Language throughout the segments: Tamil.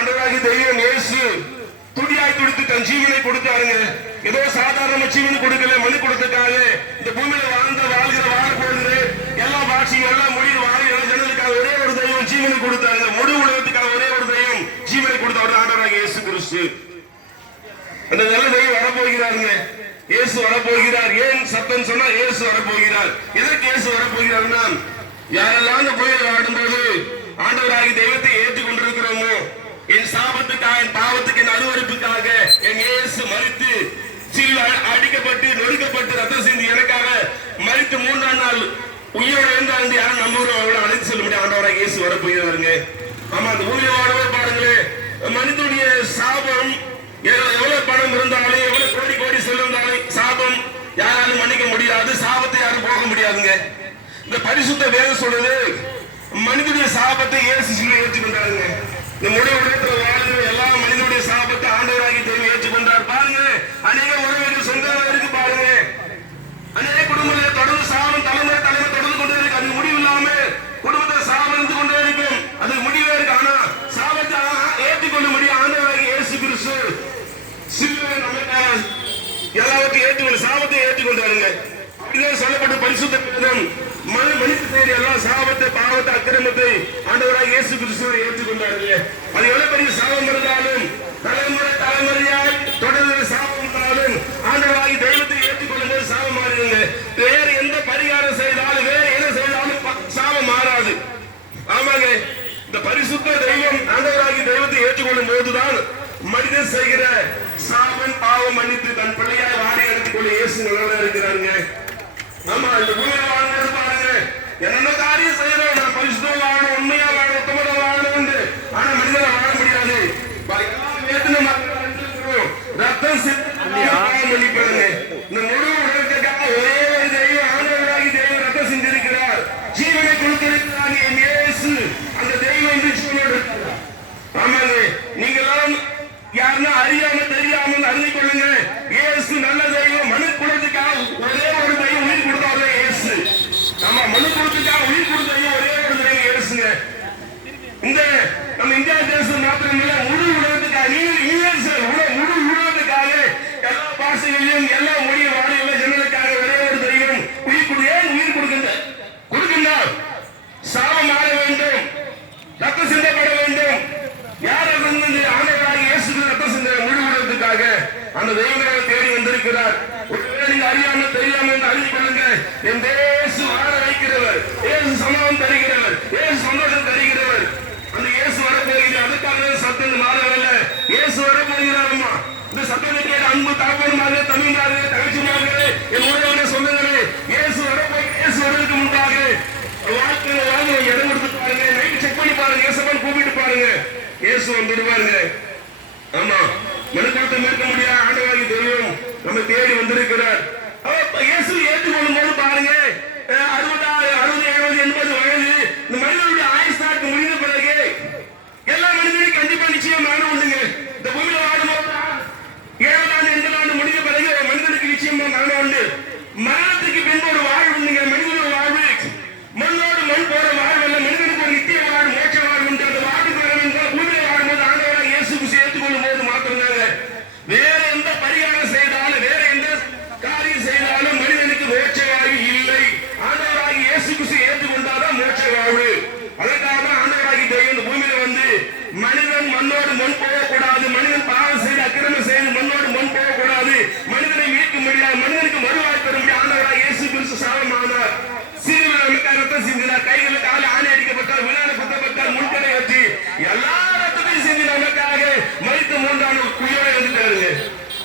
ஆண்டவராகிய தெய்வம் இயேசு துடியாய் துடித்து தன் ஜீவனை கொடுத்தாருங்க. ஏதோ சாதாரண ஜீவன் கொடுக்கல, மனு கொடுத்ததுக்காக இந்த பூமியில வாழ்கிற வாழப்போகுது எல்லா பாட்சியும் எல்லா மொழியும் வாழ்கிற ஜனங்களுக்காக ஒரே ஒரு தெய்வம் ஜீவனை கொடுத்தாருங்க. முழு உலகத்துக்காக ஒரே ஒரு தெய்வம் ஜீவனை கொடுத்தவர் ஆண்டவராகிய இயேசு கிறிஸ்து. அந்த நல்ல தெய்வம் வரப்போகிறாருங்க. இயேசு வரப்போகிறார். ஏன் சத்தம் சொன்னா இயேசு வரப்போகிறார். எதற்கு இயேசு வரப்போகிறார்னா, யாரெல்லாம் இந்த பூமியில் ஆடும்போது ஆண்டவராகிய தெய்வத்தை ஏற்றுக் கொண்டிருக்கிறோமோ, என் சாபத்துக்காக என் பாவத்துக்கு என் அருவருப்புக்காக என் இயேசு மரித்து அடிக்கப்பட்டு நொறுக்கப்பட்டு ரத்தம் சிந்தி எனக்காக மரித்து 3ஆம் நாள் உயிரோடு எழுந்தாந்து யாரும் நம்புறோம் அவங்களை அழைத்து சொல்ல முடியும். ஆண்டவராகிய இயேசு வரப்போகிறாருங்க. ஆமா, அந்த பூமியை வாழவே பாருங்களேன். மனிதனுடைய சாபம் எவ்வளவு பணம் இருந்தாலும் எவ்வளவு கோடி கோடி செல்வந்தாலும் சாபம் யாராலும் மன்னிக்க முடியாது. சாபத்தை யாரும் போக முடியாதுங்க. இந்த பரிசுத்த வேதம் சொல்றது மனிதனுடைய சாபத்தை இயேசு சிலுவையில் ஏற்றுக்கொண்டாருங்க. இந்த முடிவு உலகத்துல வாழ்கிற எல்லா மனிதனுடைய சாபத்தை ஆண்டவராகிய தெய்வம் ஏற்றுக்கொண்டார். பாருங்க, அநேக உறவுகள் சொந்தமாக இருக்கு. பாருங்க, அநேக குடும்பங்களை தொடர்ந்து சாபம் தலைமுறை தொடர்ந்து கொண்டே இருக்கு. அது முடிவு இல்லாம குடும்பத்தை சாபம் இருந்து கொண்டே இருக்கும். அதுக்கு முடிவே இருக்கு. ஆனா சாபத்தை ஏற்றுக்கொள்ள முடியும். ஆண்டவராகிய இயேசு கிறிஸ்து சிலுவையில் நமக்காக எல்லாவற்றையும் ஏற்றுக்கொண்டு சாபத்தை ஏற்றுக்கொண்டாருங்க. அப்படிதான் சொல்லப்பட்ட பரிசுத்த வேதம் மனித தேடி எல்லாம் சாபத்தை பாவத்தை அக்கிரமத்தை ஆண்டவராகிய இயேசு கிறிஸ்துவை ஏற்றுக்கொண்டாருங்க. அது எவ்வளவு பெரிய சாபம் இருந்தாலும் தலைமுறையாய் தொடர்ந்து சாபம் இருந்தாலும் ஆண்டவராகிய தெய்வத்தை ஏற்றுக்கொள்ளும் போது சாபம் மாறிடுங்க. வேறு எந்த பரிகாரம் செய்தாலும் வேறு என்ன செய்தாலும் சாபம் மாறாது. ஆமாங்க, இந்த பரிசுத்த தெய்வம் ஆண்டவராகிய தெய்வத்தை ஏற்றுக்கொள்ளும் போதுதான் மனிதன் செய்கிற சாபம் பாவம் மன்னித்து தன் பிள்ளையாய் வாரி எடுத்துக் கொள்ள இயேசு நல்லவரா இருக்கிறாருங்க. ஆமா, இந்த பூமியில வாழ்ந்து பாருங்க, என்னென்ன காரியம் செய்யறோம். நான் பரிசுத்தம் வாழணும், உண்மையா வாழணும், உத்தமதா வாழணும். ஆனா மனிதனை வாழ முடியாது. ரத்தம் மன்னிப்பாங்க. இந்த முழு உலகத்துக்காக ஒரே ஒரு தெய்வம் ஆண்டவராகிய தெய்வம் ரத்தம் செஞ்சிருக்கிறார். ஜீவனை கொடுத்திருக்கிறார் என் இயேசு. அந்த தெய்வம் வந்து ஜீவனோடு இருக்கிறார். ஆமாங்க, நீங்களாம் யாருன்னா அறியாம தெரியாமல் அறிந்து கொள்ளுங்க. இயேசு நல்ல தெய்வம். மனு குலத்துக்காக ஒரே ஒரு தெய்வம் உயிர் கொடுத்தாரு இயேசு. ஆமா, மனு குலத்துக்காக உயிர் கொடுத்த ஒரே ஒரு தெய்வம் இயேசுங்க. இந்த நம்ம இந்தியா தேசம் மாத்திரமில்ல, முழு உலகத்துக்காக முழு உலகத்துக்காக எல்லா பாஷைகளையும் எல்லா மொழியும் வாழையுள்ள ஜனங்களுக்காக ஒரே ஒரு தெய்வம் உயிர் கொடு. ஏன் உயிர் கொடுக்கின்றார்? சாபம் ஆட வேண்டும், ரத்தம் சிந்தப்பட வேண்டும். யார் ஆண்டவராகிய இயேசு ரத்தம் சிந்த முழு உலகத்துக்காக அந்த தெய்வங்களை தேடி வந்திருக்கிறார். ஒருவேளை நீங்க அறியாம தெரியாம அறிந்து கொள்ளுங்க. என் இயேசு வாழ வைக்கிறவர், இயேசு சமாதானம் தருகிறவர், இயேசு சந்தோஷம் தருகிறவர். அந்த இயேசு வரப்போகிறார். அதுக்காக சத்தம் மாறவில்லை. இயேசு வரப்போகிறார். இந்த சத்தத்தை கேட்டு அன்பு தாப்பனமாக தமிழ்நாடு தகச்சியாக என் உறவுகளை சொல்லுங்களே, இயேசு வரப்போய் இயேசு வருவதற்கு முன்பாக வாழ்க்கையில வாழ்ந்து இடம் கொடுத்து பாருங்க. நைட்டு செக் பண்ணி பாருங்க. இயேசுவான் கூப்பிட்டு பாருங்க, இயேசு வந்துடுவாருங்க. ஆமா, மனுக்குலத்தை மேற்க முடியாத ஆண்டவராகிய தெய்வம் நம்ம தேடி வந்திருக்கிறார். இயேசு ஏற்றுக்கொள்ளும் போது பாருங்க, 60, 70, 80 வயது இந்த மனிதனுடைய ஆயுஷ் நாட்கு முடிந்த பிறகு எல்லா மனிதனும் கண்டிப்பா நிச்சயம் மரணம் உண்டுங்க. இந்த பூமியில வாழும்போது 70 ஆண்டு 80 ஆண்டு முடிந்த பிறகு மனிதனுக்கு நிச்சயமா மரணம் உண்டு. மரணத்துக்கு பின்பு ஒரு வாழ்வு உண்டுங்க. மனிதனோட வாழ்வு மண்ணோடு மண் போற வாழ்வு அல்ல. மனிதனுக்கு ஒரு நித்திய வாழ்வு, மோட்ச வாழ்வு உண்டு. அந்த வாழ்வுக்கு வரணும் பூமியில வாழும்போது ஆண்டவராக இயேசு ஏற்றுக்கொள்ளும் போது மாத்திரம்தாங்க. வேற எந்த பரிகாரம் செய்தாலும் வேற எந்த காரியம் செய்தாலும் மனிதனுக்கு மோட்ச வாழ்வு இல்லை. ஆண்டவராகி இயேசு கிறிஸ்து ஏற்றுக்கொண்டாதான் மோட்ச வாழ்வு. அதற்காக ஆண்டவராகி தெய்வம் இந்த பூமியில வந்து மனிதன் மண்ணோடு மண் போகக்கூடாது, மனிதன் பாவம் செய்து அக்கிரமம் செய்து மண்ணோடு மண் போகக்கூடாது, மனிதனை மீட்க முடியாது, மனிதனுக்கு மறுவாய் தர முடியாது. ஆண்டவராக இயேசு கிறிஸ்து சாபமானார். சிறுவில் நமக்கு ரத்தம் சிந்தினார். கைகளில் காலை ஆணை அடிக்கப்பட்டார், விழான குத்தப்பட்டார், முன்கடை வச்சு எல்லா ரத்தத்தையும் சிந்தி நமக்காக மரித்து 3ஆம் நாள் உயிரோடு வந்துட்டாருங்க.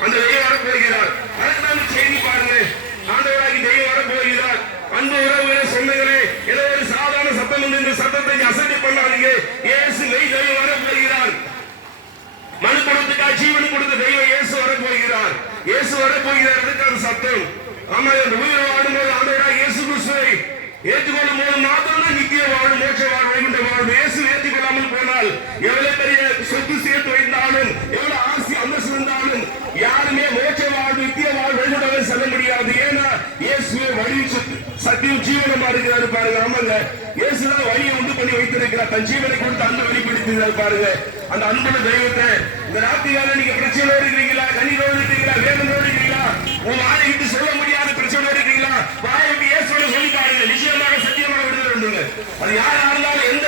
அந்த தெய்வம் வரப்போகிறார். அதற்கான செய்தி பாருங்க, ஆண்டவராகி தெய்வம் வரப்போகிறார். அன்பு உறவுகளே, சொந்தங்களே, ஏதோ ஒரு சாதாரண சத்தம் வந்து இந்த சத்தத்தை அசட்டை பண்ணாதீங்க. இயேசு மெய் தெய்வம் வரப்போகிறார். மனு குலத்துக்காக ஜீவன் கொடுத்த தெய்வம் இயேசு வரப்போகிறார். இயேசு வரப்போகிறார். அதுக்கான சத்தம். ஆமா, இந்த உயிரை வாடும்போது ஆண்டவராக இயேசு கிறிஸ்துவை ஏற்றுக்கொள்ளும் போது மாத்திரம் நித்திய வாழ்வு, மோட்ச வாழ்வு, வைகுண்ட வாழ்வு. இயேசு ஏற்றுக்கொள்ளாமல் போனால் எவ்வளவு பெரிய சொத்து சேர்த்து வைத்தாலும் எவ்வளவு ஆசி அந்தஸ்து இருந்தாலும் யாருமே மோட்ச வாழ்வு, நித்திய வாழ்வு, வைகுண்ட செல்ல முடியாது. ஏன்னா இயேசுவே வழி, சத்தியம் ஜீவனமா இருக்கிறாரு பாருங்க. ஆமாங்க, இயேசுதான் வழியை உண்டு பண்ணி வைத்திருக்கிறார். தன் ஜீவனை கொடுத்து அன்பு வெளிப்படுத்தினார் பாருங்க. அந்த அன்புள்ள தெய்வத்தை இந்த ராத்திரியால நீங்க பிரச்சனை இருக்கிறீங்களா, கண்ணீரோடு இருக்கிறீங்களா, வேதனோடு இருக்கிறீங்களா, உங்க வாயை விட்டு சொல்ல முடியாத பிரச்சனை இருக்கிறீங்களா, வாயை விட்டு இயேசுவோட சொல்லி பாருங்க. நிச்சயமாக சத்தியமாக விடுதலை உண்டுங்க. அது யாரா இருந்தாலும் எந்த